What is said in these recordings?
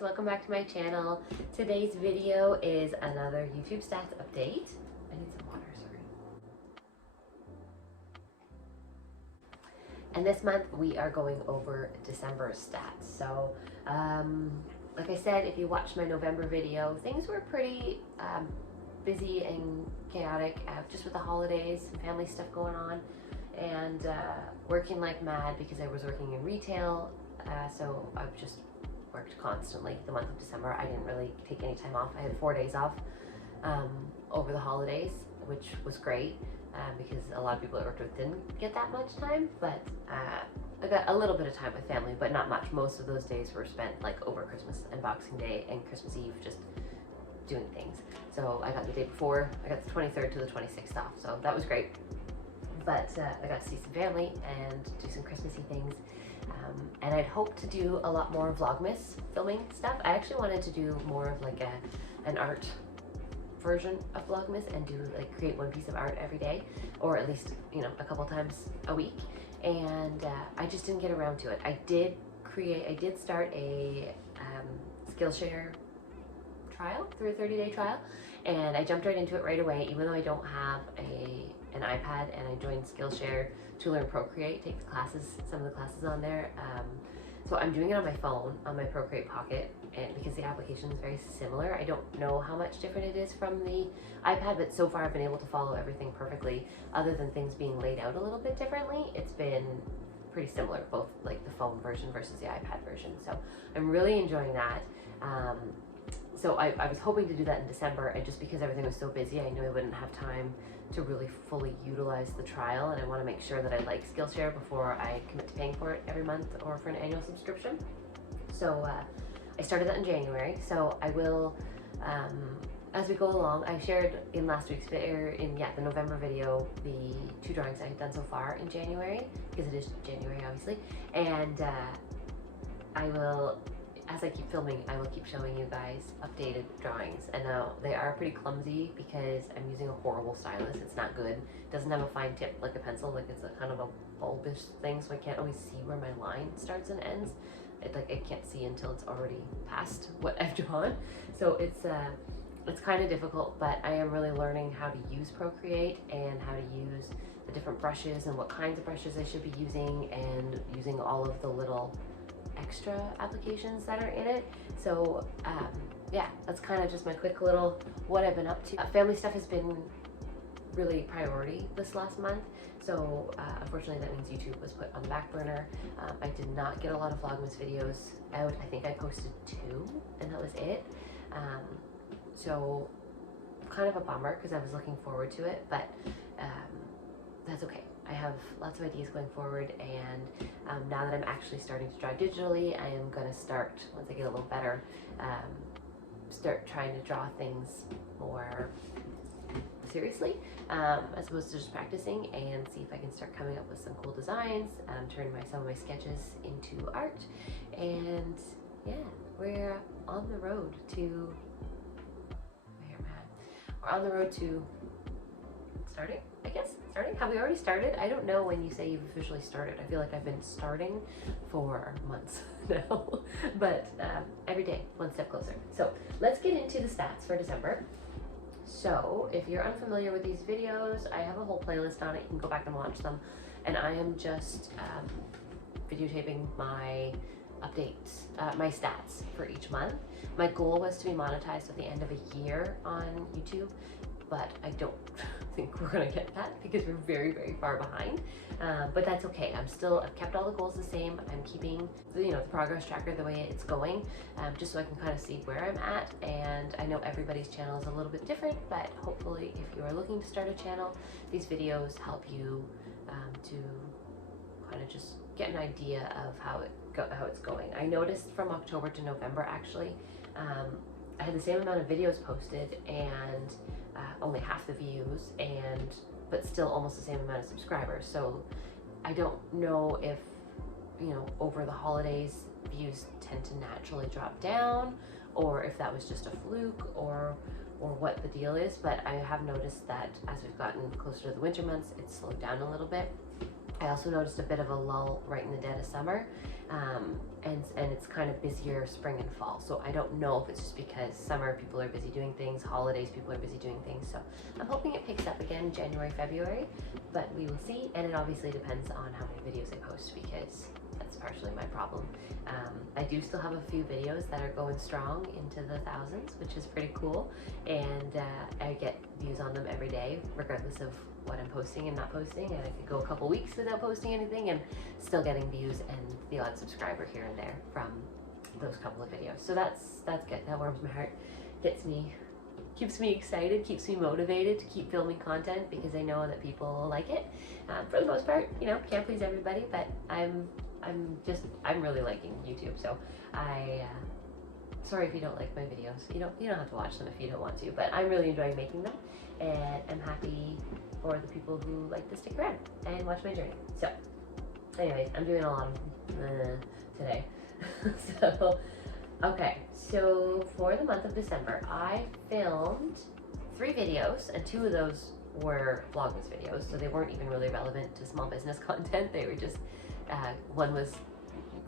welcome back to my channel. Today's video is another YouTube stats update. I need some water, sorry. And this month we are going over December stats. So, like I said, if you watched my November video, things were pretty busy and chaotic, just with the holidays and family stuff going on, and working like mad because I was working in retail. So I've just worked constantly the month of December. I didn't really take any time off. I had 4 days off over the holidays, which was great because a lot of people I worked with didn't get that much time, but I got a little bit of time with family, but not much. Most of those days were spent like over Christmas and Boxing Day and Christmas Eve just doing things. So I got the day before, I got the 23rd to the 26th off, so that was great. But I got to see some family and do some Christmassy things. And I'd hoped to do a lot more Vlogmas filming stuff. I actually wanted to do more of like an art version of Vlogmas and do like create one piece of art every day, or at least, you know, a couple times a week. And I just didn't get around to it. I did start a Skillshare trial, through a 30-day trial, and I jumped right into it right away, even though I don't have an iPad, and I joined Skillshare to learn Procreate, take the classes, some of the classes on there. So I'm doing it on my phone, on my Procreate Pocket, and because the application is very similar. I don't know how much different it is from the iPad, but so far I've been able to follow everything perfectly, other than things being laid out a little bit differently. It's been pretty similar, both like the phone version versus the iPad version. So I'm really enjoying that. So I was hoping to do that in December, and just because everything was so busy, I knew I wouldn't have time to really fully utilize the trial, and I want to make sure that I like Skillshare before I commit to paying for it every month or for an annual subscription. So I started that in January, so I will, as we go along, I shared in last week's video, the November video, the 2 drawings I had done so far in January, because it is January obviously, and I will, as I keep filming, I will keep showing you guys updated drawings. And now they are pretty clumsy because I'm using a horrible stylus. It's not good. It doesn't have a fine tip like a pencil, like it's a kind of a bulbous thing, so I can't always see where my line starts and ends. I can't see until it's already past what I've drawn. So it's kind of difficult, but I am really learning how to use Procreate and how to use the different brushes and what kinds of brushes I should be using, and using all of the little extra applications that are in it. So yeah, that's kind of just my quick little what I've been up to. Family stuff has been really priority this last month, so unfortunately that means YouTube was put on the back burner. I did not get a lot of Vlogmas videos out. I think I posted 2 and that was it. So kind of a bummer because I was looking forward to it, but that's okay. I have lots of ideas going forward, and now that I'm actually starting to draw digitally, I am going to start, once I get a little better, start trying to draw things more seriously, as opposed to just practicing, and see if I can start coming up with some cool designs, turn some of my sketches into art. And yeah, we're on the road to, we're on the road to starting, I guess. Have we already started? I don't know when you say you've officially started. I feel like I've been starting for months now, but every day, one step closer. So let's get into the stats for December. So if you're unfamiliar with these videos, I have a whole playlist on it. You can go back and watch them. And I am just videotaping my updates, my stats for each month. My goal was to be monetized at the end of a year on YouTube, but I don't think we're gonna get that because we're very, very far behind. But that's okay. I've kept all the goals the same. I'm keeping the progress tracker the way it's going, just so I can kind of see where I'm at. And I know everybody's channel is a little bit different, but hopefully if you are looking to start a channel, these videos help you to kind of just get an idea of how it's going. I noticed from October to November, actually, I had the same amount of videos posted and only half the views, but still almost the same amount of subscribers. So I don't know if, over the holidays views tend to naturally drop down, or if that was just a fluke, or what the deal is. But I have noticed that as we've gotten closer to the winter months, it's slowed down a little bit. I also noticed a bit of a lull right in the dead of summer, and it's kind of busier spring and fall. So I don't know if it's just because summer people are busy doing things, holidays people are busy doing things. So I'm hoping it picks up again January, February, but we will see. And it obviously depends on how many videos I post, because that's partially my problem. I do still have a few videos that are going strong into the thousands, which is pretty cool, and I get views on them every day, regardless of what I'm posting and not posting, and I could go a couple weeks without posting anything and still getting views and the odd subscriber here and there from those couple of videos. So that's good. That warms my heart, keeps me excited, keeps me motivated to keep filming content, because I know that people like it. For the most part, you know, can't please everybody, but I'm really liking YouTube. So sorry if you don't like my videos. You don't have to watch them if you don't want to, but I'm really enjoying making them, and I'm happy for the people who like to stick around and watch my journey. So anyways, I'm doing a lot of today. So okay, so for the month of December, I filmed 3 videos, and 2 of those were Vlogmas videos, so they weren't even really relevant to small business content. They were just one was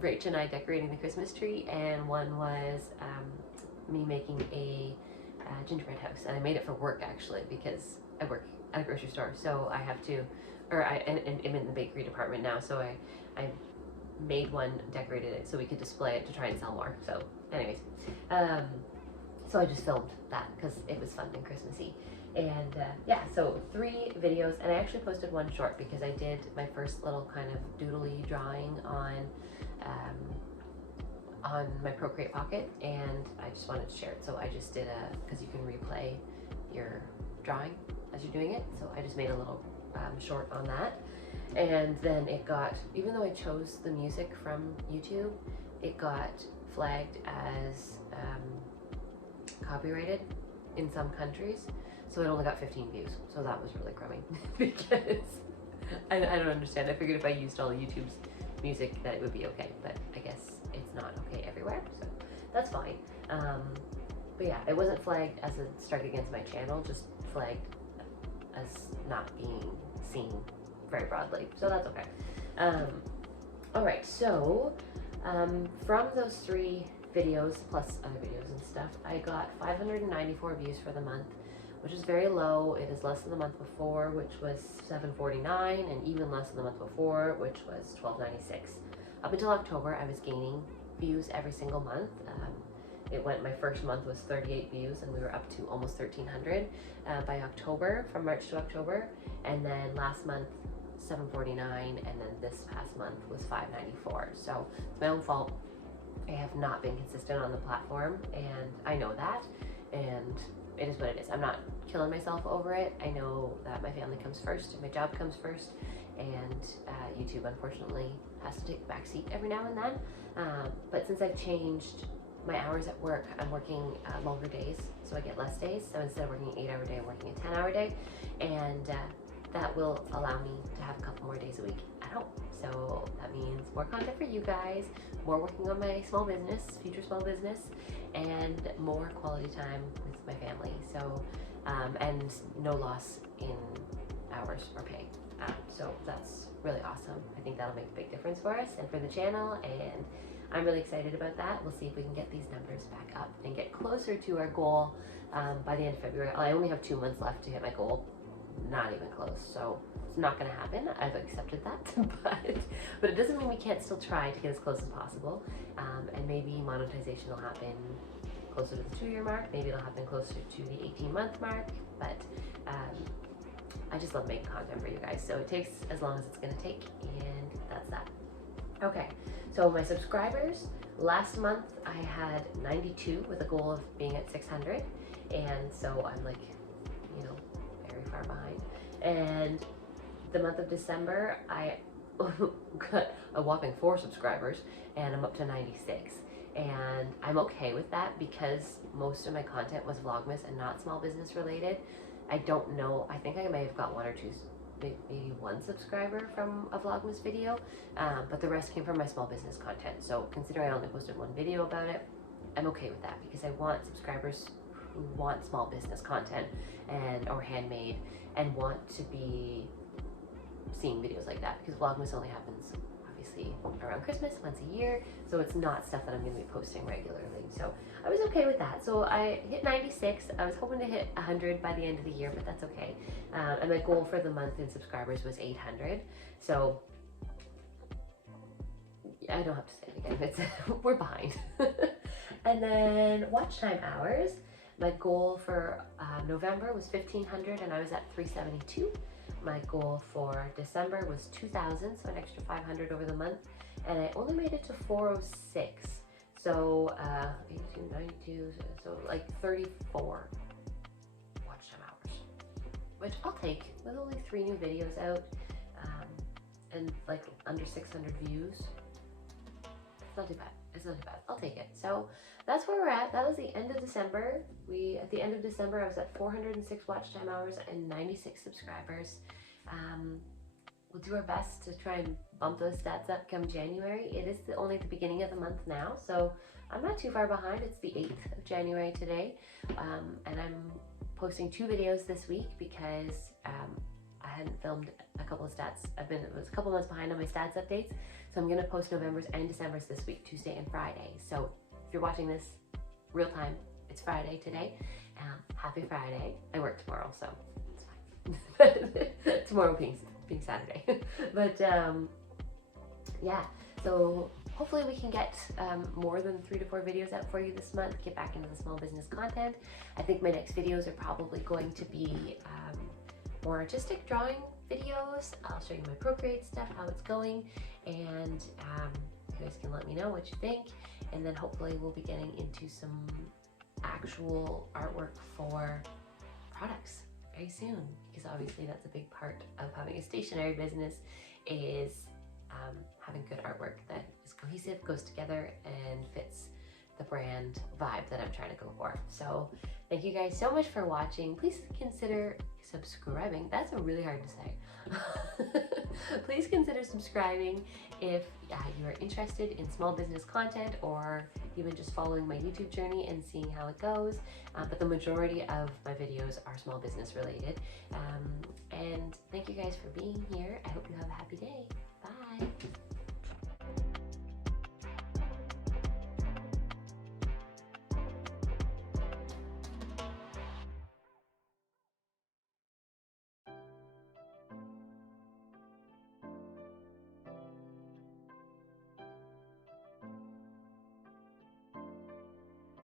Rach and I decorating the Christmas tree, and one was me making a gingerbread house. And I made it for work, actually, because I work at a grocery store, so I have to, and I'm in the bakery department now, so I made one, decorated it so we could display it to try and sell more. So anyways, so I just filmed that because it was fun and Christmassy. And yeah, so 3 videos, and I actually posted 1 short because I did my first little kind of doodly drawing on my Procreate Pocket, and I just wanted to share it. So I just did because you can replay your drawing as you're doing it, so I just made a little short on that. And then it got, even though I chose the music from YouTube, it got flagged as copyrighted in some countries, so it only got 15 views. So that was really crummy because I don't understand. I figured if I used all of YouTube's music that it would be okay, but I guess it's not okay everywhere, so that's fine. But yeah, it wasn't flagged as a strike against my channel, just flagged as not being seen very broadly, so that's okay. Alright, so from those 3 videos plus other videos and stuff, I got 594 views for the month, which is very low. It is less than the month before, which was 749, and even less than the month before, which was 1296. Up until October, I was gaining views every single month. My first month was 38 views, and we were up to almost 1,300 by October, from March to October, and then last month 749, and then this past month was 594. So it's my own fault. I have not been consistent on the platform, and I know that, and it is what it is. I'm not killing myself over it. I know that my family comes first and my job comes first, and YouTube unfortunately has to take the back seat every now and then. But since I've changed my hours at work, I'm working longer days, so I get less days. So instead of working an 8-hour day, I'm working a 10-hour day, and that will allow me to have a couple more days a week at home. So that means more content for you guys, more working on my small business, future small business, and more quality time with my family. So, and no loss in hours or pay. So that's really awesome. I think that'll make a big difference for us and for the channel, and I'm really excited about that. We'll see if we can get these numbers back up and get closer to our goal by the end of February. I only have 2 months left to hit my goal. Not even close, so it's not going to happen. I've accepted that, but it doesn't mean we can't still try to get as close as possible, and maybe monetization will happen closer to the 2-year mark, maybe it'll happen closer to the 18-month mark, but I just love making content for you guys, so it takes as long as it's going to take, and that's that. Okay, so my subscribers, last month I had 92 with a goal of being at 600, and so I'm like, you know, very far behind. And the month of December, I got a whopping 4 subscribers, and I'm up to 96. And I'm okay with that because most of my content was Vlogmas and not small business related. I don't know, I think I may have got 1 or 2, maybe 1 subscriber from a Vlogmas video, but the rest came from my small business content. So considering I only posted 1 video about it, I'm okay with that because I want subscribers who want small business content or handmade and want to be seeing videos like that, because Vlogmas only happens obviously around Christmas, once a year, so it's not stuff that I'm going to be posting regularly. So I was okay with that. So I hit 96. I was hoping to hit 100 by the end of the year, but that's okay. And my goal for the month in subscribers was 800. So I don't have to say it again. It's we're behind. And then watch time hours. My goal for November was 1,500, and I was at 372. My goal for December was 2,000, so an extra 500 over the month, and I only made it to 406. So 82, 92, so like 34 watch time hours, which I'll take with only 3 new videos out, and like under 600 views. It's not too bad. It's not too bad. I'll take it. So that's where we're at. That was the end of December. At the end of December, I was at 406 watch time hours and 96 subscribers. We'll do our best to try and bump those stats up come January. It is only the beginning of the month now, so I'm not too far behind. It's the 8th of January today, and I'm posting 2 videos this week because I hadn't filmed a couple of stats. It was a couple months behind on my stats updates, so I'm going to post November's and December's this week, Tuesday and Friday. So if you're watching this real time, it's Friday today. Happy Friday. I work tomorrow, so it's fine. Tomorrow being Saturday. But yeah, so hopefully we can get more than 3 to 4 videos out for you this month, get back into the small business content. I think my next videos are probably going to be more artistic drawing videos. I'll show you my Procreate stuff, how it's going, and you guys can let me know what you think. And then hopefully we'll be getting into some actual artwork for products very soon, because obviously that's a big part of having a stationery business, is having good artwork that is cohesive, goes together, and fits the brand vibe that I'm trying to go for. So thank you guys so much for watching. Please consider subscribing. That's really hard to say. Please consider subscribing if you are interested in small business content, or even just following my YouTube journey and seeing how it goes. But the majority of my videos are small business related. And thank you guys for being here. I hope you have a happy day. Bye.